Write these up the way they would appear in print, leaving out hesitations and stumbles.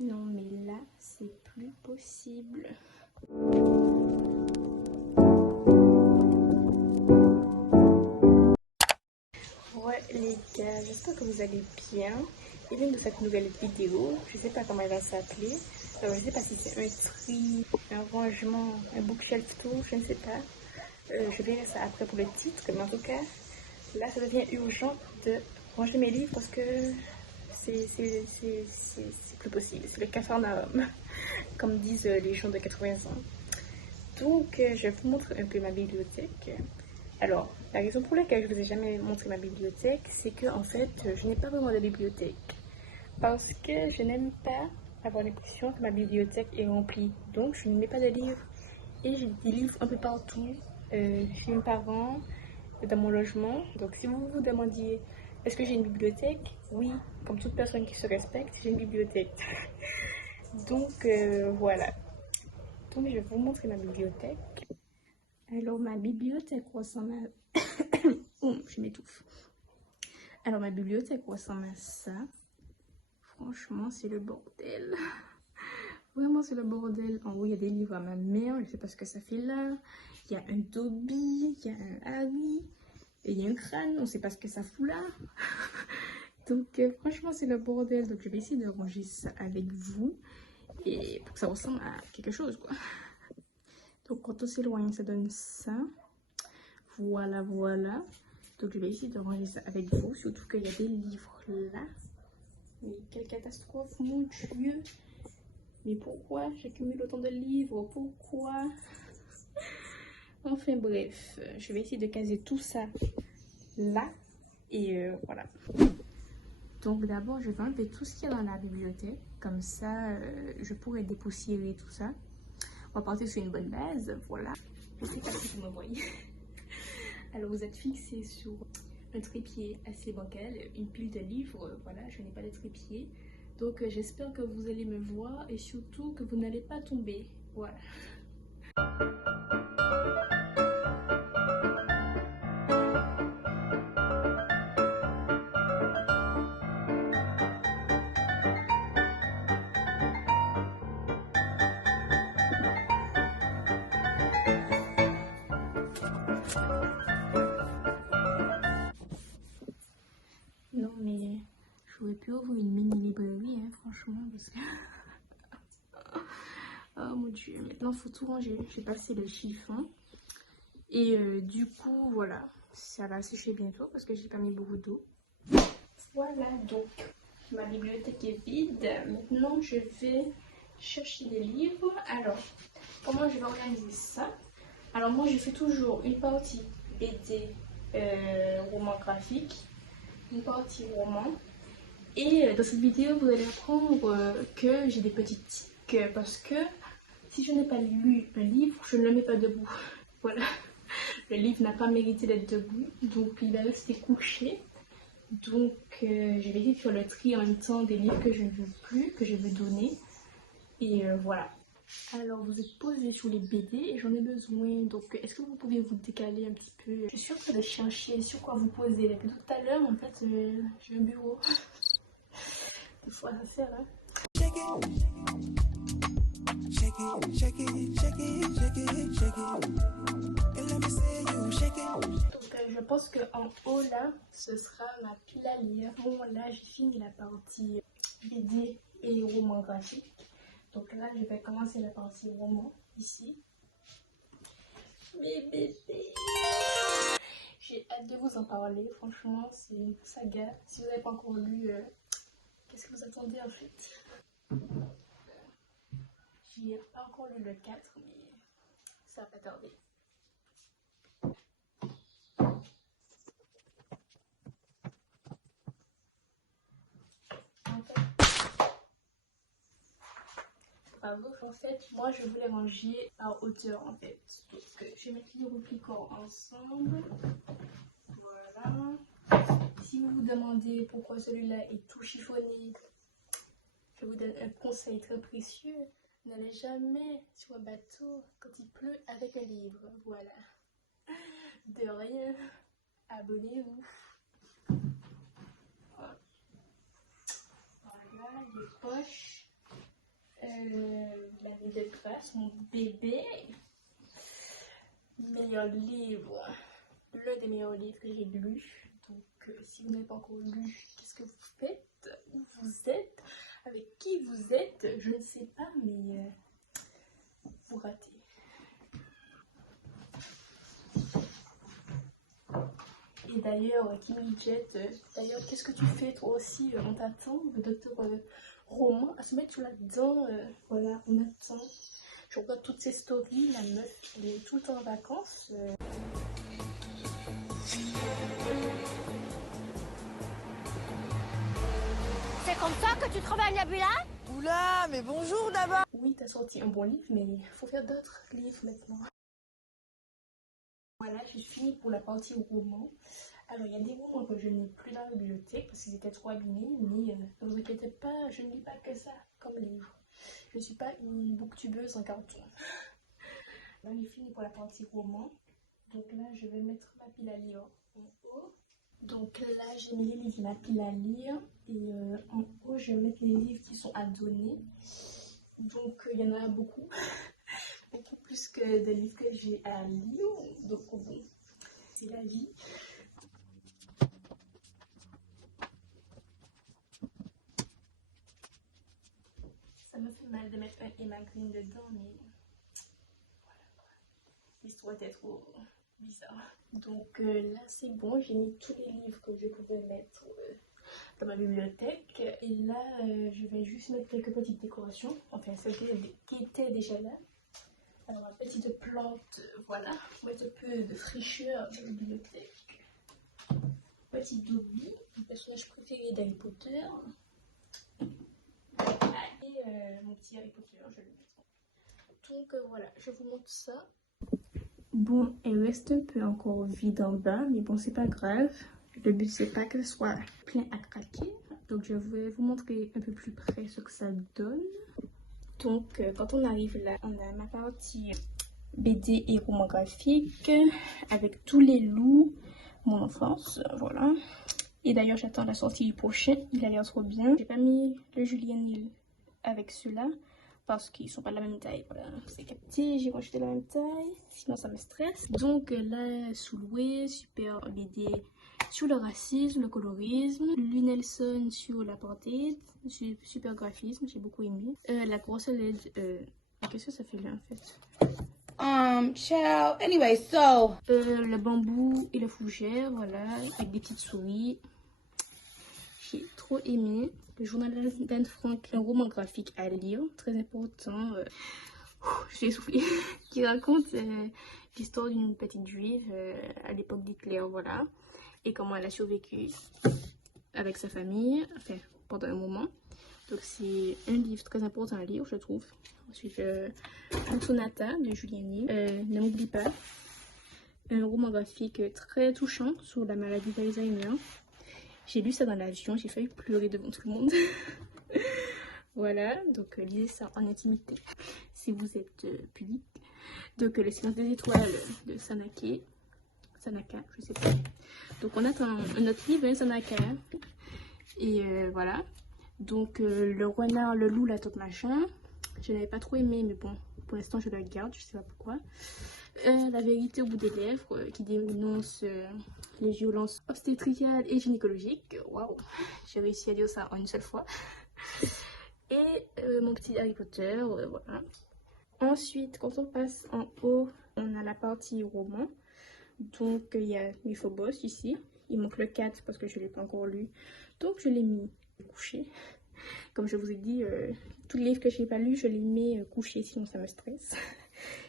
Non mais là, c'est plus possible. Ouais les gars, j'espère que vous allez bien. Et bien de cette nouvelle vidéo, je sais pas comment elle va s'appeler. Je sais pas si c'est un tri, un rangement, un bookshelf tour, je ne sais pas. Je verrai ça après pour le titre, mais en tout cas, là ça devient urgent de ranger mes livres parce que c'est plus possible. C'est le capharnaüm, comme disent les gens de 80 ans. Donc, je vous montre un peu ma bibliothèque. Alors, la raison pour laquelle je ne vous ai jamais montré ma bibliothèque, c'est que en fait, je n'ai pas vraiment de bibliothèque. Parce que je n'aime pas avoir l'impression que ma bibliothèque est remplie. Donc, je ne mets pas de livres. Et j'ai des livres un peu partout, chez mes parents, dans mon logement. Donc, si vous vous demandiez, est-ce que j'ai une bibliothèque? Oui, comme toute personne qui se respecte, j'ai une bibliothèque. Donc, voilà. Donc, je vais vous montrer ma bibliothèque. Alors, ma bibliothèque ressemble à... Oh, je m'étouffe. Alors, ma bibliothèque ressemble à ça. Franchement, c'est le bordel. Vraiment, c'est le bordel. En haut, il y a des livres à ma mère. Je sais pas ce que ça fait là. Il y a un Dobby, il y a un Harry. Et il y a un crâne. On sait pas ce que ça fout là. Donc, franchement, c'est le bordel. Donc, je vais essayer de ranger ça avec vous. Et pour que ça ressemble à quelque chose, quoi. Donc, quand on s'éloigne, ça donne ça. Voilà, voilà. Donc, je vais essayer de ranger ça avec vous. Surtout qu'il y a des livres là. Mais quelle catastrophe, mon Dieu. Mais pourquoi j'accumule autant de livres? Pourquoi? Enfin bref, je vais essayer de caser tout ça là. Et voilà. Donc d'abord, je vais enlever tout ce qu'il y a dans la bibliothèque. Comme ça, je pourrais dépoussiérer tout ça. On va partir sur une bonne base. Voilà. Je sais pas si vous me voyez. Alors vous êtes fixé sur un trépied assez bancal, une pile de livres. Voilà, je n'ai pas de trépied. Donc j'espère que vous allez me voir et surtout que vous n'allez pas tomber. Voilà. Non mais j'aurais pu ouvrir une mini librairie, hein, franchement, parce que... Oh mon dieu, maintenant faut tout ranger. J'ai passé le chiffon. Et du coup, voilà, ça va sécher bientôt parce que j'ai pas mis beaucoup d'eau. Voilà, donc ma bibliothèque est vide. Maintenant, je vais chercher des livres. Alors, comment je vais organiser ça? Alors, moi, je fais toujours une partie BD, roman graphique, une partie roman. Et dans cette vidéo, vous allez apprendre que j'ai des petits tics parce que si je n'ai pas lu un livre, je ne le mets pas debout. Voilà. Le livre n'a pas mérité d'être debout, donc il va rester couché. Donc je vais essayer de faire le tri en même temps des livres que je ne veux plus, que je veux donner. Et voilà. Alors vous êtes posé sur les BD et j'en ai besoin. Donc est-ce que vous pouvez vous décaler un petit peu? Je suis en train de chercher sur quoi vous poser. Depuis tout à l'heure, en fait, j'ai un bureau. Il faut rien faire, hein. Shake it, shake it, shake it, shake it, shake it. And let me see you shake it. Donc je pense qu'en haut là, ce sera ma pile à lire. Bon là, j'ai fini la partie BD et roman graphique. Donc là, je vais commencer la partie roman ici. Mes bébés. J'ai hâte de vous en parler. Franchement, c'est une saga. Si vous n'avez pas encore lu, qu'est-ce que vous attendez en fait? J'ai pas encore lu le 4, mais ça va pas tarder. En fait, moi je voulais ranger par hauteur en fait. Donc je vais mettre les replicants ensemble. Voilà. Si vous vous demandez pourquoi celui-là est tout chiffonné, je vous donne un conseil très précieux. N'allez jamais sur un bateau quand il pleut avec un livre. Voilà. De rien. Abonnez-vous. Voilà, les poches. de grâce, mon bébé. Meilleur livre, l'un des meilleurs livres que j'ai lu. Donc, si vous n'avez pas encore lu, qu'est-ce que vous faites? Où vous êtes? Avec qui vous êtes? Je ne sais pas, mais vous ratez. Et d'ailleurs, Kimmy Jet, d'ailleurs, qu'est-ce que tu fais toi aussi? On t'attend, le docteur Roman, à se mettre là-dedans. Voilà, on attend. Je regarde toutes ces stories, la meuf, elle est tout le temps en vacances. C'est comme ça que tu travailles à Bula? Oula, mais bonjour d'abord. Oui, t'as sorti un bon livre, mais il faut faire d'autres livres maintenant. Voilà, j'ai fini pour la partie roman. Alors, il y a des romans que je n'ai plus dans la bibliothèque parce qu'ils étaient trop abîmés, mais ne vous inquiétez pas, je ne lis pas que ça comme livre. Je ne suis pas une booktubeuse en carton. Là, j'ai fini pour la partie roman. Donc là, je vais mettre ma pile à lire en haut. Donc là, j'ai mis les livres de ma pile à lire. Et en haut, je vais mettre les livres qui sont à donner. Donc, il y en a beaucoup. Beaucoup plus que des livres que j'ai à lire. Donc, bon, c'est la vie. Ça me fait mal de mettre un Emma Green dedans, mais voilà quoi. L'histoire était trop bizarre. Donc là, c'est bon, j'ai mis tous les livres que je pouvais mettre dans ma bibliothèque. Et là, je vais juste mettre quelques petites décorations. Enfin, celles qui étaient déjà là. Alors, ma petite plante, voilà, pour mettre un peu de fraîcheur dans la bibliothèque. Petit Dobby, mon personnage préféré d'Harry Potter. Et mon petit Harry Potter, je le mets. Donc voilà, je vous montre ça. Bon, elle reste un peu encore vide en bas, mais bon, c'est pas grave. Le but, c'est pas qu'elle soit plein à craquer. Donc, je vais vous montrer un peu plus près ce que ça donne. Donc, quand on arrive là, on a ma partie BD et roman graphique avec tous les loups, mon enfance, voilà. Et d'ailleurs, j'attends la sortie du prochain, il a l'air trop bien. J'ai pas mis le Julien Hill avec ceux-là parce qu'ils sont pas de la même taille, voilà. C'est capté, j'ai rajouté la même taille, sinon ça me stresse. Donc là, Sous-Loué, super BD sur le racisme, le colorisme. Lui Nelson sur l'apartheid, super graphisme, j'ai beaucoup aimé. La grosse LED, qu'est-ce que ça fait là en fait? Ciao. Anyway, so. Le bambou et le fougère, voilà, avec des petites souris. J'ai trop aimé. Le journal d'Anne Frank, un roman graphique à lire, très important. J'ai essoufflé. Qui raconte l'histoire d'une petite juive à l'époque d'Hitler, voilà. Et comment elle a survécu avec sa famille, enfin, pendant un moment. Donc c'est un livre très important à lire, je trouve. Ensuite, Sonata de Julien Hill. Ne m'oublie pas. Un roman graphique très touchant sur la maladie d'Alzheimer. J'ai lu ça dans l'avion, j'ai failli pleurer devant tout le monde. Voilà, donc lisez ça en intimité si vous êtes public. Donc Le silence des étoiles de Sanaka, je sais pas. Donc on attend un autre livre, Sanaka. Et voilà. Donc Le renard, le loup, la taupe machin. Je n'avais pas trop aimé, mais bon, pour l'instant je le garde, je sais pas pourquoi. La vérité au bout des lèvres, qui dénonce les violences obstétricales et gynécologiques. Waouh, j'ai réussi à dire ça en une seule fois. Et mon petit Harry Potter, voilà. Ensuite, quand on passe en haut, on a la partie roman. Donc il y a mes Phobos ici. Il manque le 4 parce que je ne l'ai pas encore lu. Donc je l'ai mis couché. Comme je vous ai dit, tous les livres que je n'ai pas lus, je les mets couchés, sinon ça me stresse.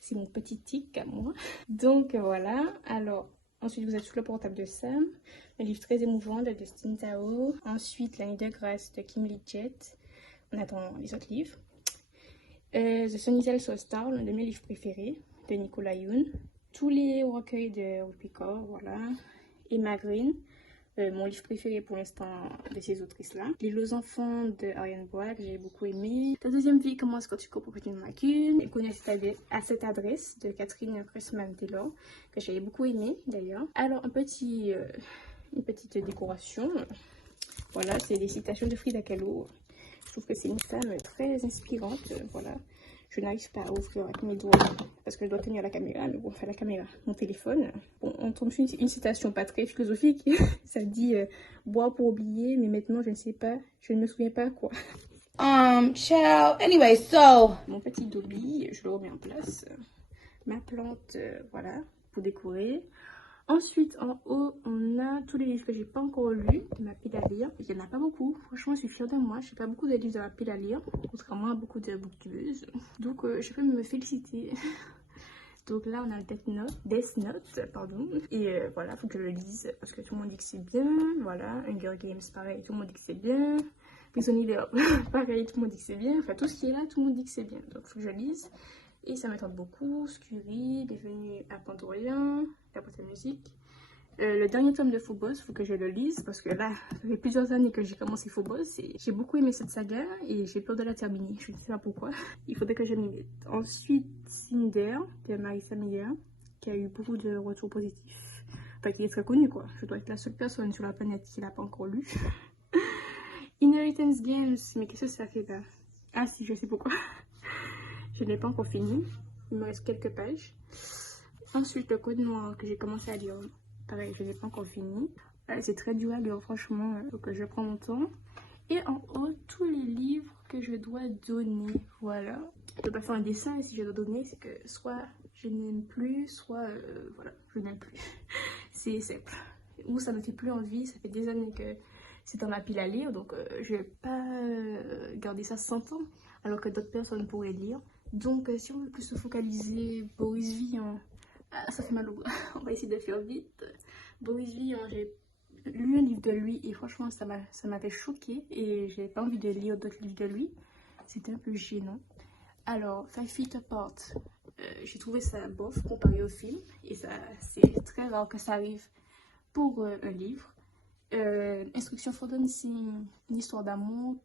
C'est mon petit tic à moi. Donc voilà. Alors, ensuite vous êtes sous le portable de Sam. Un livre très émouvant de Destin Tao. Ensuite, La nuit de grâce de Kim Lee-jet. On attend les autres livres. The Sun Is Also a Star, l'un de mes livres préférés, de Nicolas Yoon. Tous les recueils de Rupi Kaur, voilà. Emma Green, mon livre préféré pour l'instant de ces autrices-là. L'île aux enfants de Ariane Bois, que j'ai beaucoup aimé. Ta deuxième vie commence quand tu cours pour une macune. Elle connaît à cette adresse de Catherine Pressman-Taylor, que j'avais beaucoup aimé d'ailleurs. Alors, une petite décoration. Voilà, c'est des citations de Frida Kahlo. Je trouve que c'est une femme très inspirante, voilà. Je n'arrive pas à ouvrir avec mes doigts parce que je dois tenir la caméra. Mais bon, enfin la caméra, mon téléphone. Bon, on tombe sur une citation pas très philosophique. Ça dit boire pour oublier, mais maintenant je ne sais pas, je ne me souviens pas quoi. Ciao. Anyway, so. Mon petit Dobby, je le remets en place. Ma plante, voilà, pour décorer. Ensuite, en haut, on a tous les livres que j'ai pas encore lus, ma pile à lire. Il y en a pas beaucoup, franchement, je suis fière de moi. Je n'ai pas beaucoup de livres dans ma pile à lire, contrairement à beaucoup de booktubeuses. Donc, je peux me féliciter. Donc là, on a le Death Note, pardon. Et voilà, faut que je le lise parce que tout le monde dit que c'est bien. Voilà, Hunger Games, pareil, tout le monde dit que c'est bien. Prison Idea, pareil, tout le monde dit que c'est bien. Enfin, tout ce qui est là, tout le monde dit que c'est bien. Donc, faut que je lise. Et ça m'attend beaucoup. Scurry, Bienvenue à Pandorien, la boîte à musique. Le dernier tome de Phobos, il faut que je le lise parce que là, ça fait plusieurs années que j'ai commencé Phobos et j'ai beaucoup aimé cette saga et j'ai peur de la terminer. Je ne sais pas pourquoi. Il faudrait que je m'y mette. Ensuite, Cinder de Marissa Meyer, qui a eu beaucoup de retours positifs. Enfin, qui est très connu quoi. Je dois être la seule personne sur la planète qui l'a pas encore lu. Inheritance Games, mais qu'est-ce que ça fait là? Ah si, je sais pourquoi. Je n'ai pas encore fini. Il me reste quelques pages. Ensuite, le Code Noir que j'ai commencé à lire. Pareil, je n'ai pas encore fini. C'est très dur à lire, franchement. Donc, je prends mon temps. Et en haut, tous les livres que je dois donner. Voilà. Je ne peux pas faire un dessin. Et si je dois donner, c'est que soit je n'aime plus, soit voilà, je n'aime plus. C'est simple. Ou ça ne me fait plus envie. Ça fait des années que c'est dans ma pile à lire. Donc, je ne vais pas garder ça 100 ans. Alors que d'autres personnes pourraient lire. Donc, si on veut plus se focaliser, Boris Vian. Ah, ça fait mal au bras. On va essayer de faire vite. Boris Vian, j'ai lu un livre de lui et franchement, ça m'avait choquée. Et j'ai pas envie de lire d'autres livres de lui. C'était un peu gênant. Alors, 5 Feet Apart, j'ai trouvé ça bof comparé au film. Et ça, c'est très rare que ça arrive pour un livre. Instruction for Dancing, une histoire d'amour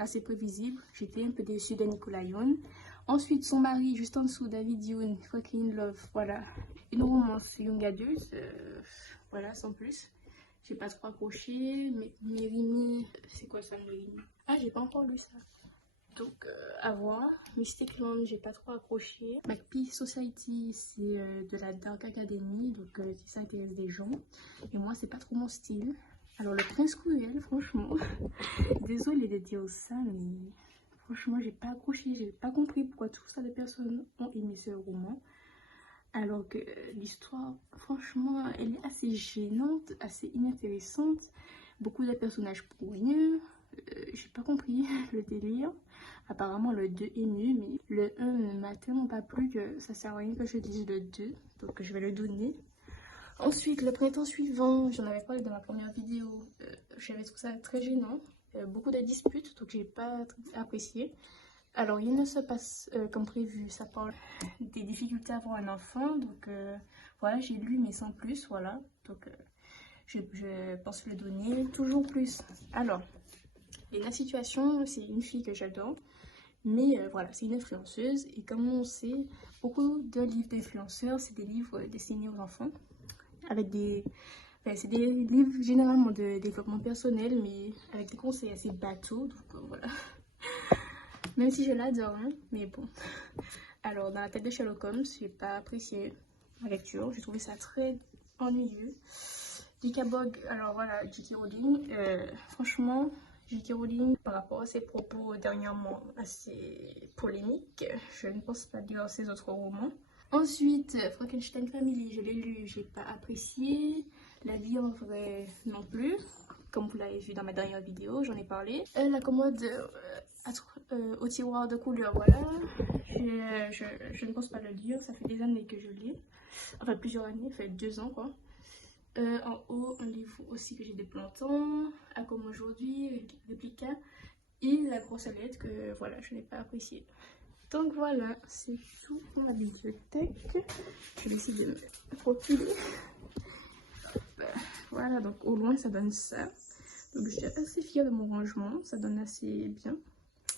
assez prévisible. J'étais un peu déçue de Nicolas Yoon. Ensuite, son mari, juste en dessous, David Yoon, Fucking Love, voilà. Une romance Young Adult, voilà, sans plus. J'ai pas trop accroché. Mais Mérimi, c'est quoi ça, Mérimi? Ah, j'ai pas encore lu ça. Donc, à voir. Mystic Land, j'ai pas trop accroché. McPee Society, c'est de la Dark Academy, donc ça intéresse des gens. Et moi, c'est pas trop mon style. Alors, le Prince Cruel, franchement, désolée de dire ça, mais franchement, j'ai pas accroché, j'ai pas compris pourquoi tout ça de personnes ont aimé ce roman. Alors que l'histoire, franchement, elle est assez gênante, assez inintéressante. Beaucoup de personnages pour rien. J'ai pas compris le délire. Apparemment, le 2 est mieux, mais le 1 ne m'a tellement pas plu que ça sert à rien que je dise le 2. Donc, je vais le donner. Ensuite, le printemps suivant, j'en avais parlé dans ma première vidéo. J'avais trouvé ça très gênant. Beaucoup de disputes, donc j'ai pas apprécié. Alors, il ne se passe comme prévu. Ça parle des difficultés à avoir un enfant. Donc, voilà, j'ai lu, mais sans plus. Voilà. Donc, je pense le donner toujours plus. Alors, et la situation, c'est une fille que j'adore. Mais voilà, c'est une influenceuse. Et comme on sait, beaucoup de livres d'influenceurs, c'est des livres destinés aux enfants. Avec des... Enfin, c'est des livres généralement de développement personnel, mais avec des conseils assez bateaux. Donc, voilà. Même si je l'adore, hein, mais bon. Alors, dans la tête de Sherlock Holmes, j'ai pas apprécié la lecture. J'ai trouvé ça très ennuyeux. J.K. Bog, alors voilà, J.K. Rowling. Franchement, J.K. Rowling, par rapport à ses propos dernièrement assez polémiques, je ne pense pas lire ses autres romans. Ensuite, Frankenstein Family, je l'ai lu, j'ai pas apprécié. La vie en vrai, non plus. Comme vous l'avez vu dans ma dernière vidéo, j'en ai parlé. La commode au tiroir de couleur, voilà. Je ne pense pas le lire, ça fait des années que je lis. Enfin, plusieurs années, ça fait 2 ans, quoi. En haut, un livre aussi que j'ai depuis longtemps, à comme aujourd'hui, Réplica. Et la grosse lettre que, voilà, je n'ai pas apprécié. Donc voilà, c'est tout pour la bibliothèque. Je vais essayer de me profiler. Voilà, donc au loin ça donne ça. Donc je suis assez fière de mon rangement, ça donne assez bien.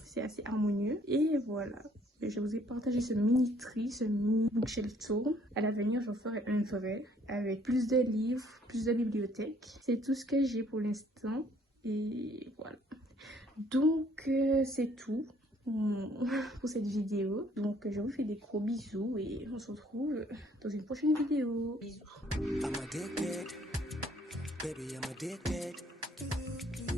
C'est assez harmonieux. Et voilà, je vous ai partagé ce mini tri, ce mini bookshelf tour. À l'avenir, je ferai un vrai avec plus de livres, plus de bibliothèques. C'est tout ce que j'ai pour l'instant. Et voilà. Donc c'est tout pour cette vidéo. Donc je vous fais des gros bisous et on se retrouve dans une prochaine vidéo. Bisous. I'm addicted. Baby, I'm addicted.